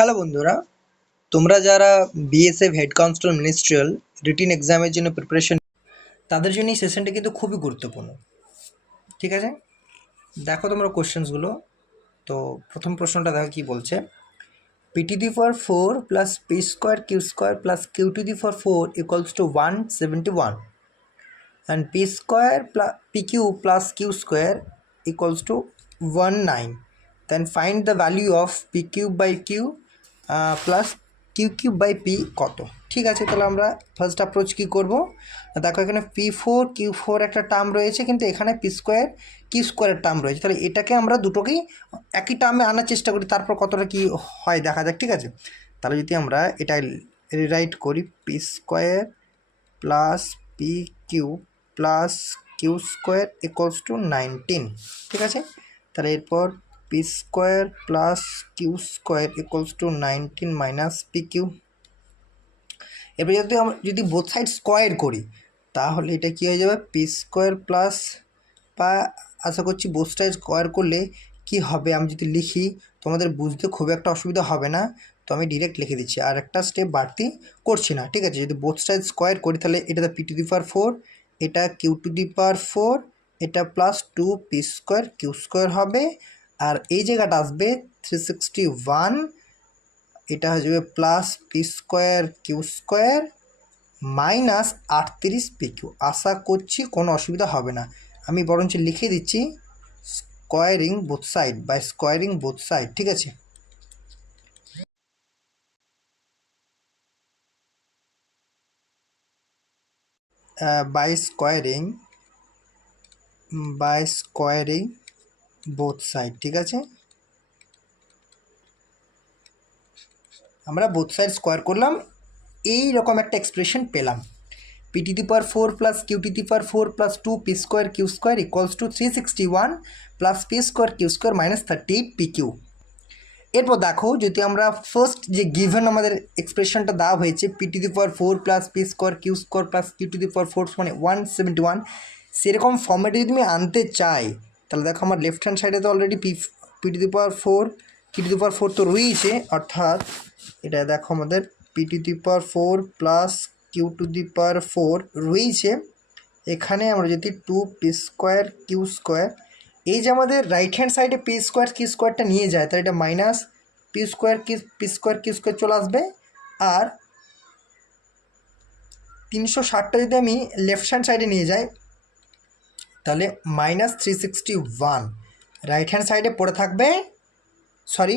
Hello বন্ধুরা, তোমরা যারা BSF head constable ministerial written এক্সামের জন্য প্রিপারেশন, তাদের জন্য এই সেশনটা কিন্তু খুবই গুরুত্বপূর্ণ। ঠিক আছে, দেখো তোমরা কোশ্চেন্সগুলো। তো প্রথম প্রশ্নটা দেখো কি বলছে। P to the power 4 plus P square Q square plus Q to the power 4 equals to 171 and p square plus pq plus q square equals to 19. Then find the value of p cube by q plus q cube by p কত। ঠিক আছে, তাহলে আমরা first approach কী করব। দেখো এখানে p4 q4 একটা term রয়েছে, কিন্তু এখানে p স্কোয়ার কিউ স্কোয়ারের টার্ম রয়েছে। তাহলে এটাকে আমরা দুটোকেই একই টার্মে আনার চেষ্টা করি, তারপর কতটা কি হয় দেখা যাক। ঠিক আছে, তাহলে যদি আমরা এটা রিরাইট করি, p square plus p q plus q square equals to 19। ঠিক আছে, তাহলে এরপর p square plus q square equals to 19 minus p q. এরপর যদি বোথ সাইড স্কোয়ার করি, তাহলে এটা কী হয়ে যাবে, পি স্কোয়ার প্লাস, বা আশা করছি বোথ সাইড স্কোয়ার করলে কি হবে, আমি যদি লিখি তোমাদের বুঝতে খুব একটা অসুবিধা হবে না, তো আমি ডিরেক্ট লিখে দিচ্ছি, আর একটা স্টেপ বাড়তি করছি না। ঠিক আছে, যদি বোথ সাইড স্কোয়ার করি তাহলে এটা পি টু দি পাওয়ার 4, এটা কিউ টু দি পাওয়ার 4, এটা plus 2 P square Q square হবে, আর এই জায়গাটা আসবে 361, এটা হয়ে যাবে plus P square Q square minus 38 P Q. আশা করছি কোনো অসুবিধা হবে না। আমি বরঞ্চ লিখে দিচ্ছি squaring both side by squaring both side. ঠিক আছে, বাই স্কোয়ারিং বোথ সাইড। ঠিক আছে, আমরা বোথ সাইড স্কোয়ার করলাম, এই রকম একটা এক্সপ্রেশন পেলাম। P to the power 4 plus Q to the power 4 plus 2 P square Q square equals to 361 plus P square Q square minus 38 P q. এরপর দেখো, যদি আমরা ফার্স্ট যে গিভেন আমাদের এক্সপ্রেশনটা দেওয়া হয়েছে, P to the power 4 plus P square Q square plus Q to the power 4 মানে 171, সেরকম ফর্মেটে যদি আমি আনতে চাই, তাহলে দেখো আমার লেফট হ্যান্ড সাইডে তো already P to the power 4 Q to the power 4 তো রয়েছে, অর্থাৎ এটা দেখো আমাদের P to the power 4 plus Q to the power 4 রয়েছে। এখানে আমরা যদি 2 পি স্কোয়ার কিউ স্কোয়ার, এই যে আমাদের রাইট হ্যান্ড সাইডে পি স্কোয়ার কিউ স্কোয়ারটা নিয়ে যায়, তাহলে এটা minus p square Q square চলে আসবে, আর 360টা যদি আমি লেফট হ্যান্ড সাইডে নিয়ে যাই, তাহলে মাইনাস 361 রাইট হ্যান্ড সাইডে পড়ে থাকবে, সরি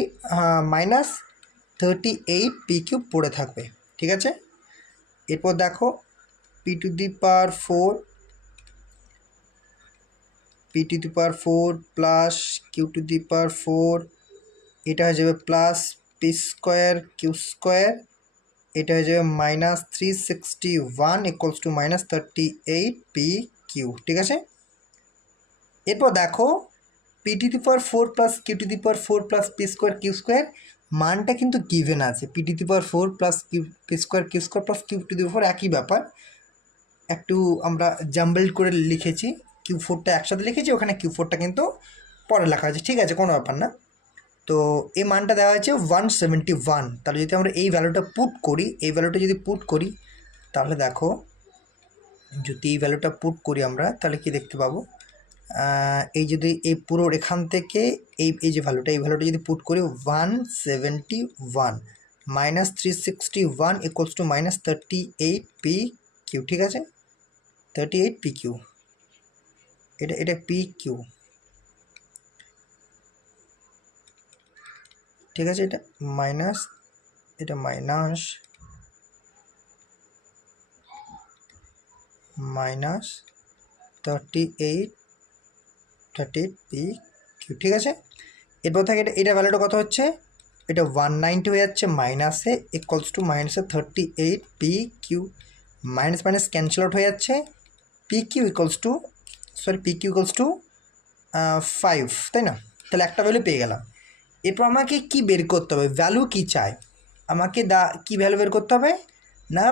মাইনাস 38 পি কিউব পড়ে থাকবে। ঠিক আছে, এরপর দেখো P to the power 4 plus Q to the power 4, এটা হয়ে যাবে plus P square Q square, এটা হয়ে যাবে minus 361 equals to minus 38 P Q. ঠিক আছে, এরপর দেখো P to the power 4 plus Q to the power 4 plus P square Q square মানটা কিন্তু গিভেন আছে। P to the power 4 plus P square Q square plus Q to the পাওয়ার একই ব্যাপার, একটু আমরা জাম্বল করে লিখেছি, কিউ4টা একসাথে লিখেছি, ওখানে কিউ4টা কিন্তু পরে লেখা আছে। ঠিক আছে, কোনো ব্যাপার না। তো এই মানটা দেওয়া হয়েছে 171, তাহলে যদি আমরা এই ভ্যালুটা পুট করি, তাহলে দেখো যদি এই ভ্যালুটা পুট করি আমরা, তাহলে কি দেখতে পাবো, এই যদি এই পুরো এখান থেকে এই যে ভ্যালুটা, এই ভ্যালুটা যদি পুট করি 171 minus 361 equals to minus 38 P Q. ঠিক আছে, 38 পি কিউ, এটা পি কিউ। ঠিক আছে, এটা মাইনাস 38 পি কিউ। ঠিক আছে, এরপর থেকে এটা ভ্যালুটা কত হচ্ছে, এটা 190 হয়ে যাচ্ছে, মাইনাসে ইকুয়ালস টু মাইনাসে 38 P q, minus minus cancel out হয়ে যাচ্ছে, পি কিউ ইকুয়ালস টু 5, তাই না? তাহলে একটা ভ্যালু পেয়ে গেলাম। এরপর আমাকে কি বের করতে হবে, ভ্যালু কি চাই আমাকে, কি ভ্যালু বের করতে হবে না,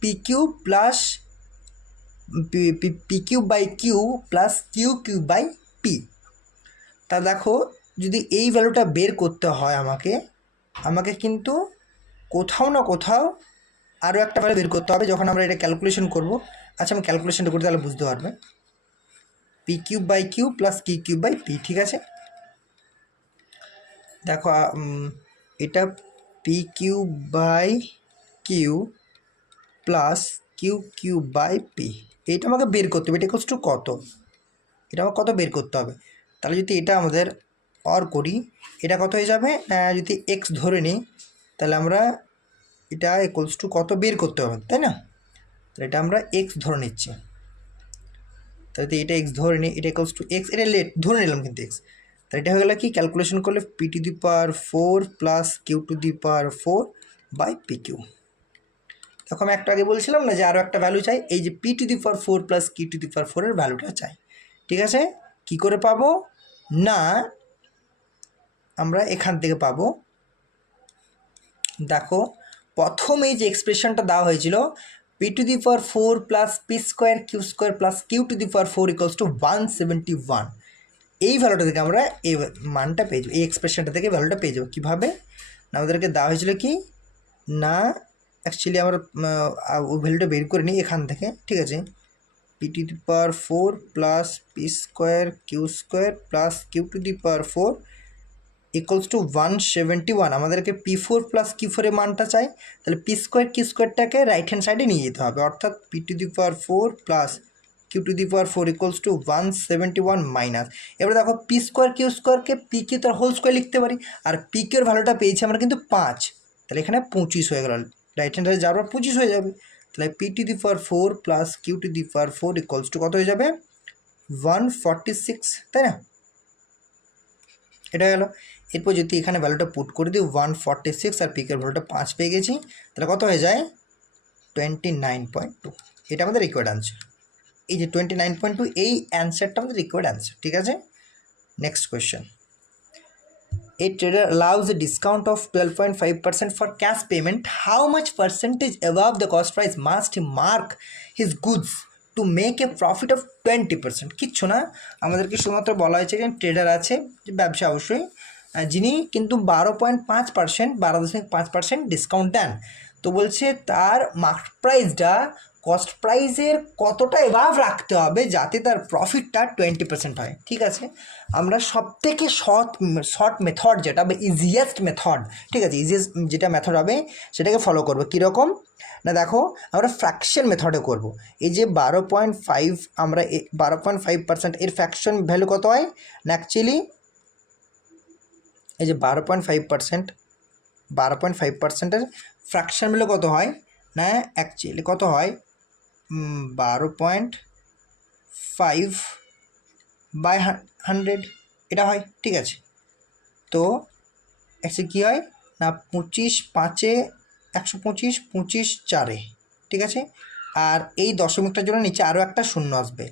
p q plus p q by q plus q q by p. তা দেখো যদি এই ভ্যালুটা বের করতে হয় আমাকে, আমাকে কিন্তু কোথাও না কোথাও আরও একটা ভ্যালু বের করতে হবে যখন আমরা এটা ক্যালকুলেশন করব। আচ্ছা, আমি ক্যালকুলেশনটা করতে তাহলে বুঝতে পারবে। P cube by q plus q cube by p, ঠিক আছে। দেখো এটা p cube by q plus q cube by p, এইটা আমাকে বের করতে হবে। এটা ইকুয়ালস টু কত, এটা আমাকে কত বের করতে হবে। তাহলে যদি এটা আমাদের অর করি, এটা কত হয়ে যাবে, যদি এক্স ধরে নিই তাহলে আমরা এটা ইকুয়ালস টু কত বের করতে হবে, তাই না। তাহলে এটা আমরা এক্স ধরে নিচ্ছি, তাহলে এটা এক্স ধরে নিই, এটা ইকুয়ালস টু এক্স, এটা লেট ধরে নিলাম কিন্তু এক্স। তাহলে এটা হয়ে গেলো কি, ক্যালকুলেশন করলে p to the power 4 plus Q to the power 4 by p q. তখন আমি একটু আগে বলছিলাম না যে আরও একটা ভ্যালু চাই, এই যে P to the power 4 plus Q to the power 4-এর ভ্যালুটা চাই, ঠিক আছে। কি করে পাবো না, আমরা এখান থেকে পাবো। দেখো প্রথম এই যে এক্সপ্রেশনটা দেওয়া হয়েছিল p to the power 4 plus P square Q square plus Q to the power 4 equals to 171, এই ভ্যালুটা থেকে আমরা এই মানটা পেয়ে যাবো, এই এক্সপ্রেশনটা থেকে ভ্যালুটা পেয়ে যাবো। কীভাবে না, আমাদেরকে দেওয়া হয়েছিল কি না, অ্যাকচুয়ালি আমরা ওই ভ্যালুটা বের করে নিই এখান থেকে, ঠিক আছে। P to the power 4 plus P square Q square plus Q to the power 4 equals to 171, আমাদেরকে P4 প্লাস Q4 এর মানটা চাই। তাহলে পি স্কোয়ার কিউ স্কোয়ারটাকে রাইট হ্যান্ড সাইডে নিয়ে যেতে হবে, অর্থাৎ P to the power 4 plus Q to the power 4 equals to 171 minus. এবারে দেখো পি স্কোয়ার কিউ স্কোয়ারকে পি কিউ তার হোল স্কোয়ার লিখতে পারি, আর পি কিউর ভ্যালুটা পেয়েছি আমরা কিন্তু 5, তাহলে এখানে 25 হয়ে গেল, রাইট হ্যান্ড সাইডে যাওয়ার পর 25 হয়ে যাবে। তাহলে p to the power 4 plus Q to the power 4 equals to কত হয়ে যাবে, 146, তাই না। এটা গেল। এরপর যদি এখানে ভ্যালুটা পুট করে দিই 146 আর পিকের ভ্যালুটা 5 পেয়ে গেছি, তাহলে কত হয়ে যায় 29.2, এটা আমাদের রিকোয়ার্ড অ্যান্সার। এই যে 29.2 এই অ্যান্সারটা আমাদের রিকোয়ার্ড অ্যান্সার, ঠিক আছে। Next question, a trader allows a discount of 12.5% for cash payment. How much percentage above the cost price must he mark his goods to make a profit of 20%? কিচ্ছু না, আমাদেরকে শুধুমাত্র বলা হয়েছে যে ট্রেডার আছে, ব্যবসা অবশ্যই, যিনি কিন্তু 12.5%, 12.5% ডিসকাউন্ট দেন। তো বলছে তার মার্কেট প্রাইসটা কস্ট প্রাইসের কতটা এভাব রাখতে হবে যাতে তার প্রফিটটা 20% হয়, ঠিক আছে। আমরা সবথেকে শর্ট মেথড যেটা বা ইজিয়েস্ট মেথড, ঠিক আছে, ইজিয়েস্ট যেটা মেথড হবে সেটাকে ফলো করবো। কীরকম না, দেখো আমরা ফ্র্যাকশন মেথডে করব। এই যে 12.5, আমরা 12.5% এর ফ্র্যাকশন ভ্যালু কত হয় না, অ্যাকচুয়ালি এই যে 12.5%-12.5%-এর ফ্র্যাকশন ভ্যালু কত হয় না, অ্যাকচুয়ালি কত হয় 12.5/100 এটা হয়, ঠিক আছে। তো অ্যাকচুয়ালি কী হয় না 25/5-125, 25/4, ঠিক আছে। আর এই দশমিকটার জন্য নিচে আরও একটা শূন্য আসবে,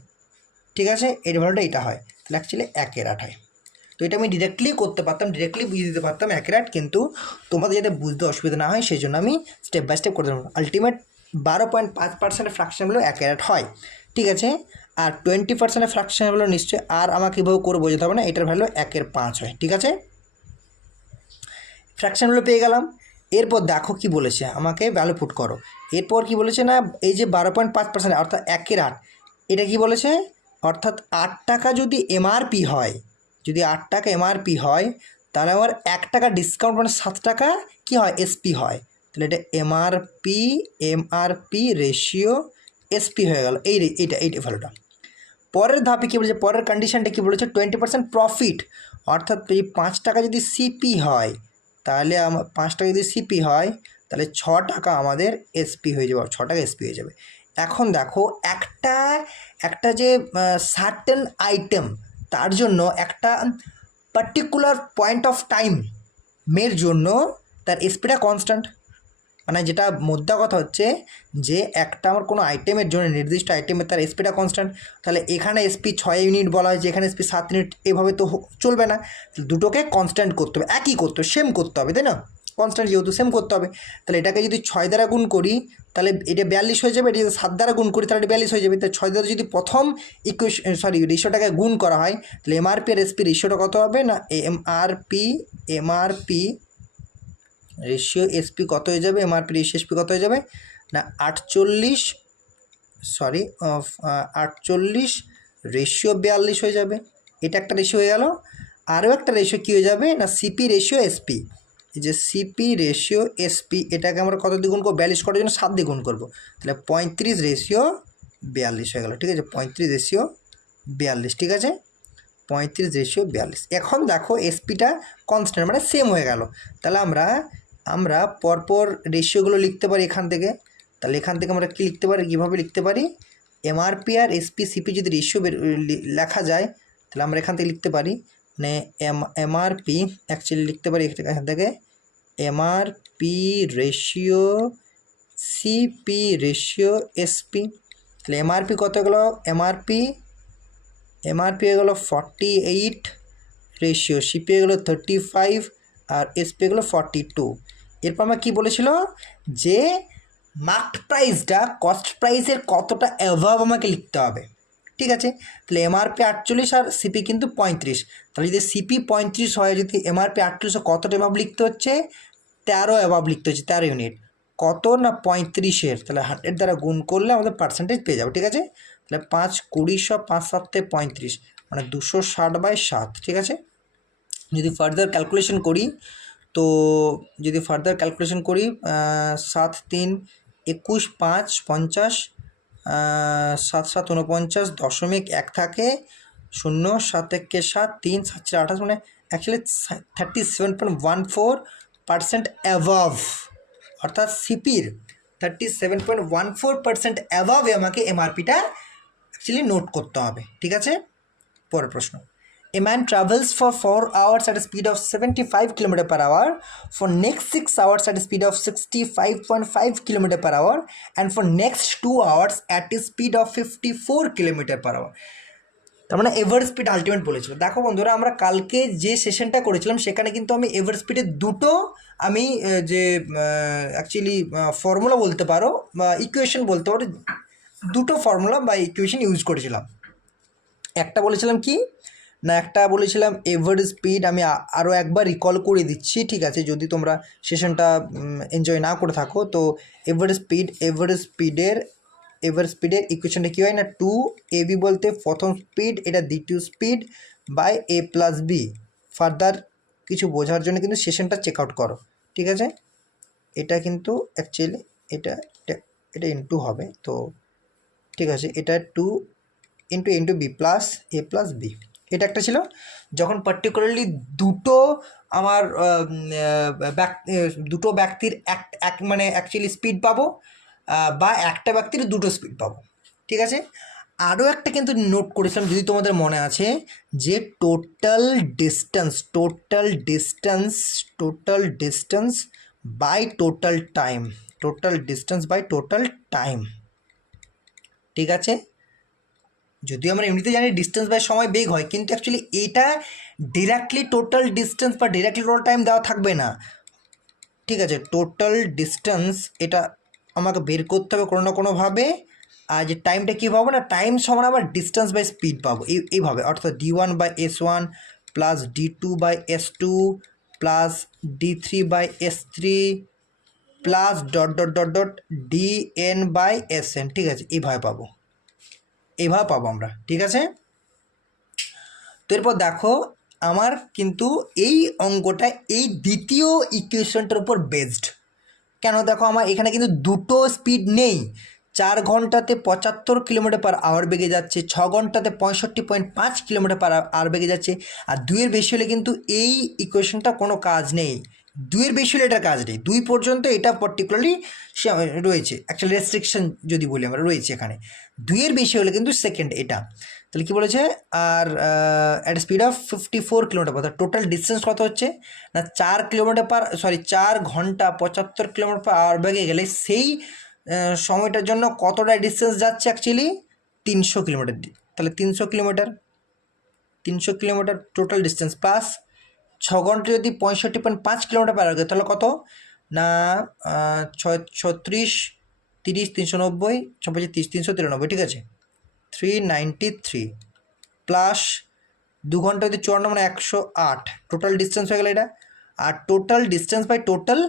ঠিক আছে। এর ভ্যালুটা এটা হয়, তাহলে অ্যাকচুয়ালি 1/8 হয়। তো এটা আমি ডিরেক্টলি করতে পারতাম, ডিরেক্টলি বুঝিয়ে দিতে পারতাম 1/8, কিন্তু তোমাদের যাতে বুঝতে অসুবিধা না হয় সেই জন্য আমি স্টেপ বাই স্টেপ করতে পারবো। আলটিমেট 12.5% ফ্র্যাকশন হলো 1/8 হয়, ঠিক আছে। আর 20% ফ্র্যাকশন হলো নিশ্চয়ই, আর আমাকে কীভাবে করে বোঝাতে হবে না, এটার ভ্যালু 1/5 হয়, ঠিক আছে। ফ্র্যাকশনগুলো পেয়ে গেলাম। এরপর দেখো কি বলেছে, আমাকে ভ্যালু পুট করো। এরপর কি বলেছে না, এই যে 12.5% অর্থাৎ 1/8, এটা কি বলেছে, অর্থাৎ 8 টাকা যদি এমআরপি হয়, যদি 8 টাকা এমআরপি হয়, তাহলে আমার 1 টাকা ডিসকাউন্ট মানে 7 টাকা কি হয় এসপি হয়। তাহলে এটা এমআরপি রেশিও এসপি হয়ে গেল, এইটা ভ্যালুটা। পরের ধাপে কী বলেছে, পরের কন্ডিশনটা কী বলেছে, 20% প্রফিট, অর্থাৎ এই 5 টাকা যদি সিপি হয়, তাহলে 5 টাকা যদি সিপি হয় তাহলে 6 টাকা আমাদের এসপি হয়ে যাবে, 6 টাকা এসপি হয়ে যাবে। এখন দেখো একটা যে সার্টেন আইটেম, তার জন্য একটা পার্টিকুলার পয়েন্ট অফ টাইমের জন্য তার এসপিটা কনস্ট্যান্ট, মানে যেটা মোদ্দা কথা হচ্ছে যে একটা আমার কোনো আইটেমের জন্য নির্দিষ্ট আইটেমের তার এসপিটা কনস্ট্যান্ট। তাহলে এখানে এসপি 6 ইউনিট বলা হয়েছে, এখানে এসপি 7 ইউনিট, এভাবে তো চলবে না, দুটোকে কনস্ট্যান্ট করতে হবে, একই করতে হবে, সেম করতে হবে, তাই না। কনস্ট্যান্ট যেহেতু সেম করতে হবে, তাহলে এটাকে যদি 6 দ্বারা গুণ করি তাহলে এটা 42 হয়ে যাবে, এটা যদি 7 দ্বারা গুণ করি তাহলে এটা 42 হয়ে যাবে। তাহলে 6 দ্বারা যদি প্রথম রেশিওটাকে গুণ করা হয়, তাহলে এমআরপি আর এসপি রেশিওটা কত হবে না, এমআরপি রেশিও এসপি কত হয়ে যাবে, এমআরপি রেশিও এসপি কত হয়ে যাবে না 48 রেশিও 42 হয়ে যাবে। এটা একটা রেশিও হয়ে গেল। আরও একটা রেশিও কী হয়ে যাবে না সিপি রেশিও এসপি। এই যে সিপি রেশিও এসপি এটাকে আমরা কত দ্বিগুণ করবো, 42 করার জন্য 7 দ্বিগুণ করবো, তাহলে 35 রেশিও 42 হয়ে গেল। ঠিক আছে, 35 রেশিও 42। ঠিক আছে, 35 রেশিও 42। এখন দেখো এসপিটা কনস্ট্যান্ট মানে সেম হয়ে গেল। তাহলে আমরা পরপর রেশিওগুলো লিখতে পারি এখান থেকে। তাহলে এখান থেকে আমরা কী লিখতে পারি, কীভাবে লিখতে পারি, এমআরপি আর এসপি সিপি যদি রেশিও লেখা যায় তাহলে আমরা এখান থেকে লিখতে পারি মানে এমআরপি অ্যাকচুয়ালি লিখতে পারি এখান থেকে MRP ratio CP ratio SP. তাহলে এমআরপি কত গেলো, এমআরপি হয়ে গেলো 48 রেশিও সিপি হয়ে গেলো 35 আর এসপি হয়ে গেলো 42। এরপর আমরা কী বলেছিল যে মার্কড প্রাইসটা কস্ট প্রাইসের কতটা অ্যাভাব আমাকে লিখতে হবে। ঠিক আছে, তাহলে এমআরপি 48 আর সিপি কিন্তু 35। তাহলে যদি সিপি 35 হয়, যদি এমআরপি 48 কতটা অ্যাভাব লিখতে হচ্ছে, 13 অ্যাভাব লিখতে হচ্ছে, 13 ইউনিট। কত না 35-এর, তাহলে 100 দ্বারা গুণ করলে আমাদের পার্সেন্টেজ পেয়ে যাবো। ঠিক আছে, তাহলে 5 20 5 7 35 মানে 260/7। ঠিক আছে, যদি ফার্দার ক্যালকুলেশন করি তো 7 3 21 5 50 7 7 49 .1 থাকে 0 7 1 7 3 7 4 28 মানে অ্যাকচুয়ালি 37.14% অ্যাভাভ, অর্থাৎ সিপির 37.14% অ্যাভাভে আমাকে এমআরপিটা অ্যাকচুয়ালি নোট করতে হবে। ঠিক আছে, পরের প্রশ্ন। A man travels for 4 hours at a speed of 75 km/h, for next 6 hours at a speed of 65.5 km/h, and for next 2 hours at a speed of 54 km/h. তার মানে এভারেজ স্পিড আলটিমেট বলেছিল। দেখো বন্ধুরা, আমরা কালকে যে সেশনটা করেছিলাম সেখানে কিন্তু আমি এভারেজ স্পিডের দুটো আমি যে অ্যাকচুয়ালি ফর্মুলা বলতে পারো বা ইকুয়েশন বলতে পারো, দুটো ফর্মুলা বা ইকুয়েশন ইউজ করেছিলাম। একটা বলেছিলাম কি না, একটা বলেছিলাম এভারেজ স্পিড। আমি আরও একবার রিকল করে দিচ্ছি, ঠিক আছে, যদি তোমরা সেশনটা এনজয় না করে থাকো। তো এভারেজ স্পিডের ইকুয়েশনটা কী হয় না, 2ab বলতে প্রথম স্পিড, এটা দ্বিতীয় speed by a + b। Further কিছু বোঝার জন্য কিন্তু সেশনটা চেক আউট করো। ঠিক আছে, এটা কিন্তু অ্যাকচুয়ালি এটা ইনটু হবে, তো ঠিক আছে, এটা 2 × b + a + b। এটা একটা ছিল যখন পার্টিকুলারলি দুটো আমার দুটো ব্যক্তির এক মানে অ্যাকচুয়ালি স্পিড পাবো বা একটা ব্যক্তির দুটো স্পিড পাবো। ঠিক আছে, আরও একটা কিন্তু নোট করেছিলাম যদি তোমাদের মনে আছে, যে total distance by total time. ঠিক আছে, যদিও আমরা এমনিতে জানি ডিস্টেন্স বাই সময় বেগ হয়, কিন্তু অ্যাকচুয়ালি এটা ডিরেক্টলি টোটাল ডিস্টেন্স বা ডিরেক্টলি টোটাল টাইম দেওয়া থাকবে না। ঠিক আছে, টোটাল ডিস্টেন্স এটা আমাকে বের করতে হবে কোনো না কোনোভাবে। আর যে টাইমটা কী পাবো না, টাইম সমান আবার ডিস্টেন্স বাই স্পিড পাবো এইভাবে, অর্থাৎ d1/s1 plus d2/s2 plus d3/s3 plus ... dn/sn। ঠিক আছে, এইভাবে পাবো আমরা। ঠিক আছে, তো এরপর দেখো আমার কিন্তু এই অঙ্কটা এই দ্বিতীয় ইকুয়েশনটার উপর বেসড। কেন, দেখো আমার এখানে কিন্তু দুটো স্পিড নেই। 4 ঘন্টাতে 75 km/h বেগে যাচ্ছে, 6 ঘন্টাতে 65.5 km/h বেগে যাচ্ছে। আর 2-এর বেশি হলে কিন্তু এই ইকুয়েশনটা কোনো কাজ নেই। 2-এর বেশি হলে এটার কাজ নেই, 2 পর্যন্ত এটা পার্টিকুলারলি রয়েছে, অ্যাকচুয়ালি রেস্ট্রিকশন যদি বলি আমরা রয়েছে এখানে। 2-এর বেশি হলে কিন্তু সেকেন্ড এটা। তাহলে কী বলেছে, আর at speed of 54 km/h, total distance কত হচ্ছে না 4 ঘন্টা 75 km/h বেগে গেলে সেই সময়টার জন্য কতটা ডিস্টেন্স যাচ্ছে, অ্যাকচুয়ালি 300 কিলোমিটার। তাহলে 300 কিলোমিটার টোটাল ডিস্টেন্স, প্লাস 6 ঘন্টা যদি 65.5 km/h তাহলে কত না 36 30 390 36 393। ঠিক আছে, 393 প্লাস 2 ঘন্টা যদি 54 মানে 108, টোটাল ডিস্টেন্স হয়ে গেল এটা। আর total distance by total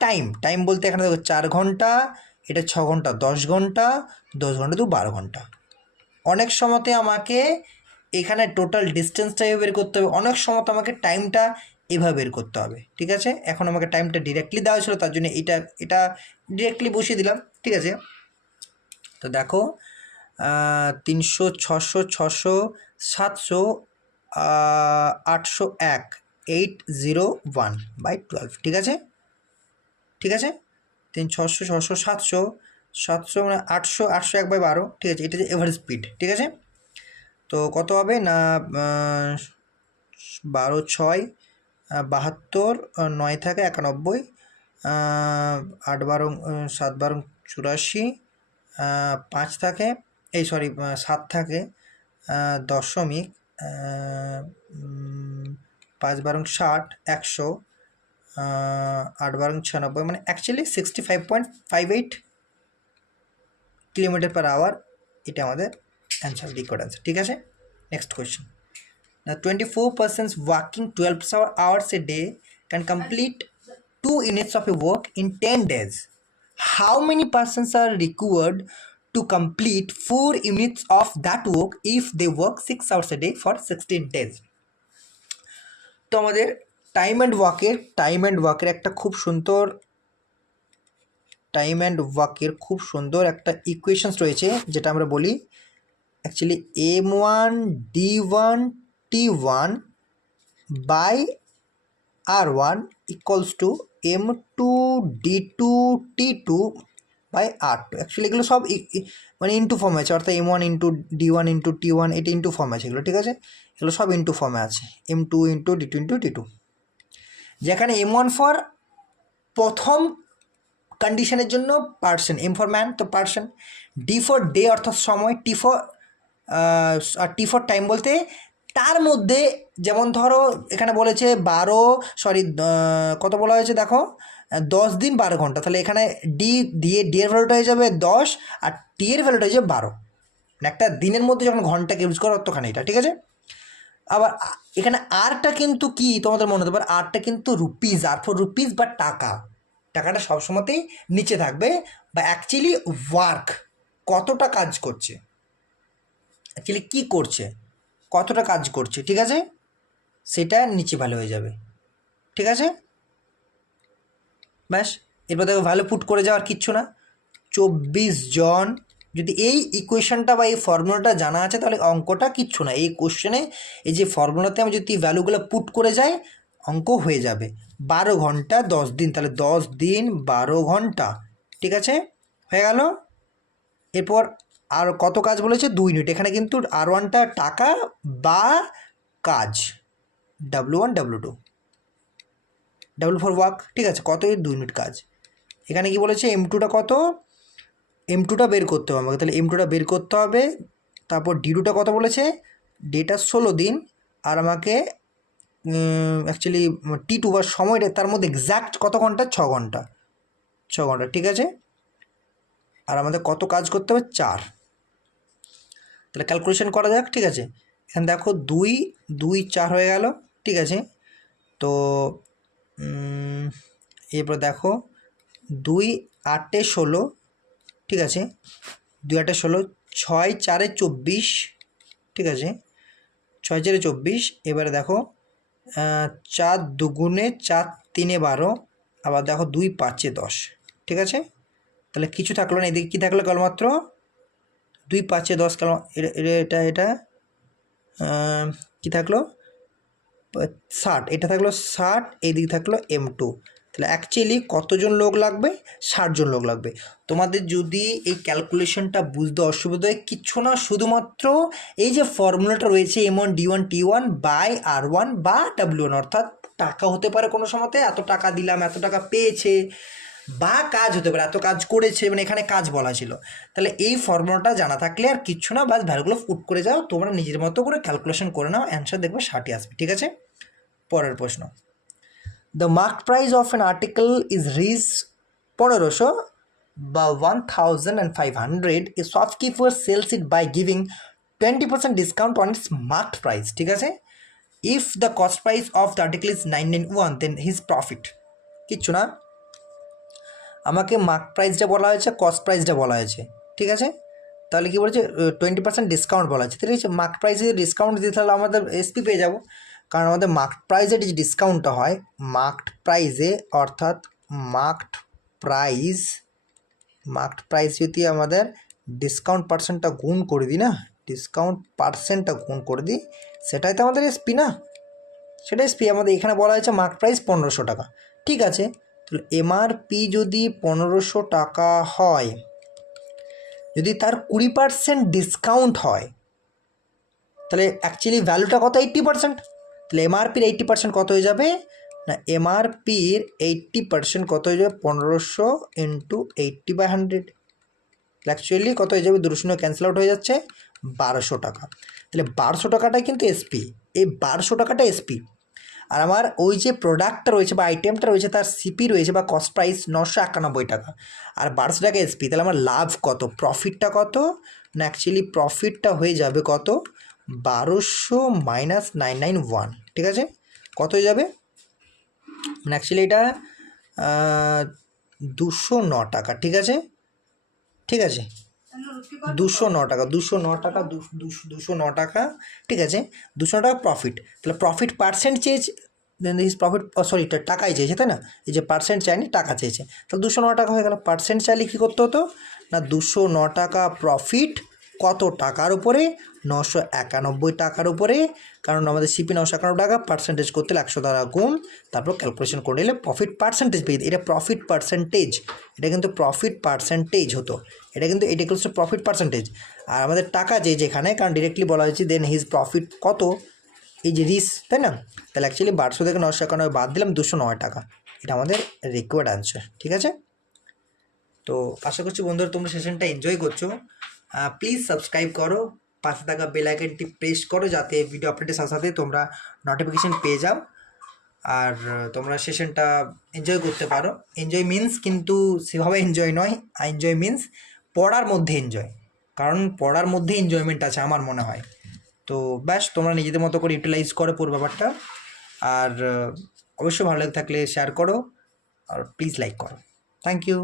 time বলতে এখানে দেখো 4 ঘন্টা, এটা 6 ঘন্টা, 10 ঘন্টা, 10 ঘন্টা 2 12 ঘন্টা। অনেক সময়তে আমাকে এখানে টোটাল ডিস্টেন্সটা বের করতে হবে, অনেক সময়তে আমাকে টাইমটা এভাবে বের করতে হবে। ঠিক আছে, এখন আমাকে টাইমটা ডিরেক্টলি দেওয়া ছিল, তার জন্য এটা ডিরেক্টলি বসিয়ে দিলাম। ঠিক আছে, তো দেখো 300, 600, 600, 700, 801, 801/12। ঠিক আছে, ঠিক আছে, 600, 600, 700, 700 মানে 800, 801/12। ঠিক আছে, এটা যে এভারেজ স্পিড। ঠিক আছে, তো কত হবে না 12, 6, 72, 9 থাকে 91, 8, 12, 7, 12, 84, 5 থাকে, এই সরি 7 থাকে, দশমিক 5, 12, 60, 100, 8, 12, 96, মানে অ্যাকচুয়ালি 65.58 km/h। এটা আমাদের অ্যান্সার, রিকোয়ার্ড অ্যান্সার। ঠিক আছে, next question. Now 24 persons working 12 hours a day can complete 2 units of a work in 10 days. How many persons are required to complete 4 units of that work if they work 6 hours a day for 16 days? তো আমাদের time and ওয়ার্কের একটা খুব সুন্দর একটা equations রয়েছে, যেটা আমরা বলি actually M1 D1 T1 by R1 equals to M2 D2 T2 by R2। Actually এগুলো সব মানে ইন্টু ফর্মে আছে, অর্থাৎ M1 into D1 into T1, এটা ইন্টু ফর্মে আছে এগুলো। ঠিক আছে, এগুলো সব ইন্টু ফর্মে আছে, M2 into D2 into T2, যেখানে M1 ফর প্রথম কন্ডিশনের জন্য পার্সন, M ফর ম্যান তো পার্সন, ডি ফর ডে অর্থাৎ সময়, টি ফর টাইম বলতে তার মধ্যে, যেমন ধরো এখানে বলেছে কত বলা হয়েছে দেখো 10 দিন 12 ঘন্টা, তাহলে এখানে ডি এর ভ্যালুটা হয়ে যাবে 10 আর টি এর ভ্যালুটা হয়ে যাবে 12। মানে একটা দিনের মধ্যে যখন ঘন্টাকে ইউজ করো ততখানি এটা। ঠিক আছে, আবার এখানে আরটা কিন্তু কি তোমাদের মনে হতে পারে, আরটা কিন্তু রুপিস, আর ফর রুপিস বা টাকাটা সবসময়তেই নিচে থাকবে, বা অ্যাকচুয়ালি ওয়ার্ক কতটা কাজ করছে, অ্যাকচুয়ালি কী করছে, কতটা কাজ করছে। ঠিক আছে, সেটা নিচে ভালো হয়ে যাবে। ঠিক আছে, ব্যাস, এরপর দেখো ভ্যালু পুট করে যাওয়ার কিচ্ছু না। 24 জন, যদি এই ইকুয়েশনটা বা এই ফর্মুলাটা জানা আছে তাহলে অঙ্কটা কিচ্ছু না। এই কোশ্চেনে এই যে ফর্মুলাতে আমি যদি ভ্যালুগুলো পুট করে যাই অঙ্ক হয়ে যাবে। 12 ঘন্টা 10 দিন, তাহলে 10 দিন 12 ঘন্টা। ঠিক আছে, হয়ে গেল। এরপর আর কত কাজ বলেছে, 2 ইউনিট। এখানে কিন্তু R1টা টাকা বা কাজ, W1 W2, W for work. ঠিক আছে, কত 2 ইউনিট কাজ। এখানে কি বলেছে M2টা কত, M2টা বের করতে হবে আমাকে, তাহলে M2টা বের করতে হবে। তারপর D2টা কত বলেছে, ডেটা 16 দিন, আর আমাকে অ্যাকচুয়ালি T2 বা সময়টা তার মধ্যে এক্স্যাক্ট কত ঘন্টা, 6 ঘন্টা। ঠিক আছে, আর আমাদের কত কাজ করতে হবে, 4। তাহলে ক্যালকুলেশন করা যাক। ঠিক আছে, এখানে দেখো 2 2 4 হয়ে গেল। ঠিক আছে, তো এরপর দেখো 2 8 16। ঠিক আছে, 2 8 16, 6 4 24। ঠিক আছে, 6 4 24। এবারে দেখো 4 2 4 3 12, আবার দেখো 2 5 10। ঠিক আছে, তাহলে কিছু থাকলো না, এদিকে কী থাকলো, কেবলমাত্র 2 5 10 কেন, এটা কী থাকলো 60, এটা থাকলো 60, এইদিকে থাকলো M2। তাহলে অ্যাকচুয়ালি কতজন লোক লাগবে, 60 জন লোক লাগবে। তোমাদের যদি এই ক্যালকুলেশনটা বুঝতে অসুবিধা হয় কিচ্ছু না, শুধুমাত্র এই যে ফর্মুলাটা রয়েছে M1 D1 T1 by R1 বা W1, অর্থাৎ টাকা হতে পারে কোনো সময়তে, এত টাকা দিলাম এত টাকা পেয়েছে, বা কাজ হতে পারে এত কাজ করেছে, মানে এখানে কাজ বলা ছিল। তাহলে এই ফর্মুলাটা জানা থাকলে আর কিচ্ছু না, বাস ভ্যালুগুলো পুট করে যাও, তোমরা নিজের মতো করে ক্যালকুলেশন করে নাও, অ্যান্সার দেখবে 60 আসবে। ঠিক আছে, পরের প্রশ্ন। The mark price of an article is reach 1500 বা 1500, a shopkeeper sells it by giving 20% discount on its mark price. ঠিক আছে, if the cost price of the article is 991 then his profit. কিচ্ছু না, আমাকে মার্ক প্রাইসটা বলা হয়েছে, cost প্রাইসটা বলা হয়েছে, ঠিক আছে। তাহলে কী বলেছে 20% ডিসকাউন্ট বলা হয়েছে, ঠিক আছে। মার্ক প্রাইসে যদি ডিসকাউন্ট দিই তাহলে আমাদের এসপি পেয়ে যাবো, কারণ আমাদের মার্ক প্রাইসের যে ডিসকাউন্টটা হয় মার্কড প্রাইসে, অর্থাৎ মার্কড প্রাইস যদি আমাদের ডিসকাউন্ট পার্সেন্টটা গুণ করে দিই না, ডিসকাউন্ট পার্সেন্টটা গুণ করে দিই, সেটাই তো আমাদের এসপি না, সেটা এসপি। আমাদের এখানে বলা হয়েছে মার্ক প্রাইস 1500 টাকা, ঠিক আছে। তাহলে এমআরপি যদি 1500 টাকা হয়, যদি তার 20% ডিসকাউন্ট হয়, তাহলে অ্যাকচুয়ালি ভ্যালুটা কত? 80%। তাহলে এমআরপির 80% কত হয়ে যাবে না, এমআরপির 80% কত হয়ে যাবে? 1500 ইন্টু 80/100, অ্যাকচুয়ালি কত হয়ে যাবে? 2 ক্যান্সেল আউট হয়ে যাচ্ছে, 1200 টাকা। তাহলে 1200 টাকাটাই কিন্তু এসপি, এই 1200 টাকাটা এসপি। আর আমার ওই যে প্রোডাক্টটা রয়েছে বা আইটেমটা রয়েছে তার সিপি রয়েছে বা কস্ট প্রাইস 991 টাকা, আর 1200 টাকা এসপি। তাহলে আমার লাভ কত, প্রফিটটা কত না, অ্যাকচুয়ালি প্রফিটটা হয়ে যাবে কত? 1200 মাইনাস 991, ঠিক আছে। কত হয়ে যাবে মানে অ্যাকচুয়ালি এটা 209 টাকা, ঠিক আছে, ঠিক আছে। 209 টাকা, 209 টাকা, 209 টাকা, ঠিক আছে। 209 টাকা প্রফিট। তাহলে প্রফিট পার্সেন্ট চেয়েছে, প্রফিট সরি টাকাই চেয়েছে, তাই না? এই যে পার্সেন্ট চাইনি, টাকা চেয়েছে, তাহলে 209 টাকা হয়ে গেল। পার্সেন্ট চাইলে কী করতে হতো না, 209 টাকা প্রফিট কত টাকার উপরে? 991 টাকার উপরে, কারণ আমাদের সিপি 991 টাকা, পার্সেন্টেজ করতে হলে 100 টাকা গুণ, তারপর ক্যালকুলেশন করে নিলে প্রফিট পার্সেন্টেজ পেয়ে। এটা প্রফিট পার্সেন্টেজ, এটা কিন্তু প্রফিট পার্সেন্টেজ হতো, এটা কিন্তু এটা হচ্ছে প্রফিট পার্সেন্টেজ। আর আমাদের টাকা যেখানে, কারণ ডিরেক্টলি বলা হয়েছে দেন হিজ প্রফিট কত, এই যে রিস, তাই না? তাহলে অ্যাকচুয়ালি 1200 থেকে 991 বাদ দিলাম, 209 টাকা, এটা আমাদের রিকোয়ার্ড আনসার, ঠিক আছে। তো আশা করছি বন্ধুরা তোমরা সেশনটা এনজয় করছো। প্লিজ সাবস্ক্রাইব করো, পাশে থাকা বেল আইকনটি প্রেস করো, যাতে ভিডিও আপডেটের সাথে সাথে তোমরা নোটিফিকেশান পেয়ে যাও, আর তোমরা সেশনটা এনজয় করতে পারো। এনজয় মিন্স কিন্তু সেভাবে এনজয় নয়, এনজয় মিন্স পড়ার মধ্যে এনজয়, কারণ পড়ার মধ্যে এনজয়মেন্ট আছে আমার মনে হয়। তো ব্যাস, তোমরা নিজেদের মতো করে ইউটিলাইজ করো পুরো ব্যাপারটা, আর অবশ্যই ভালো লাগে থাকলে শেয়ার করো, আর প্লিজ লাইক করো। Thank you.